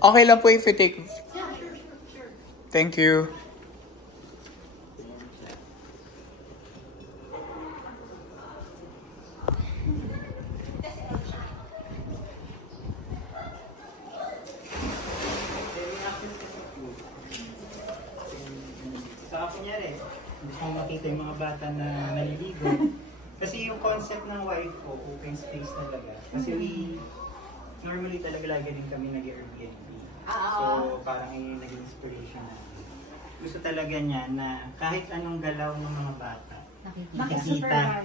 Okay lang po if you take. Thank you. So, kunyari, gusto mo makita yung mga bata na naliligo. Kasi yung concept ng wife ko, open space talaga. Kasi normally talaga lagi din kami nag-Airbnb. So, parang yung naging inspiration na. Gusto talaga niya na kahit anong galaw ng mga bata, makikita.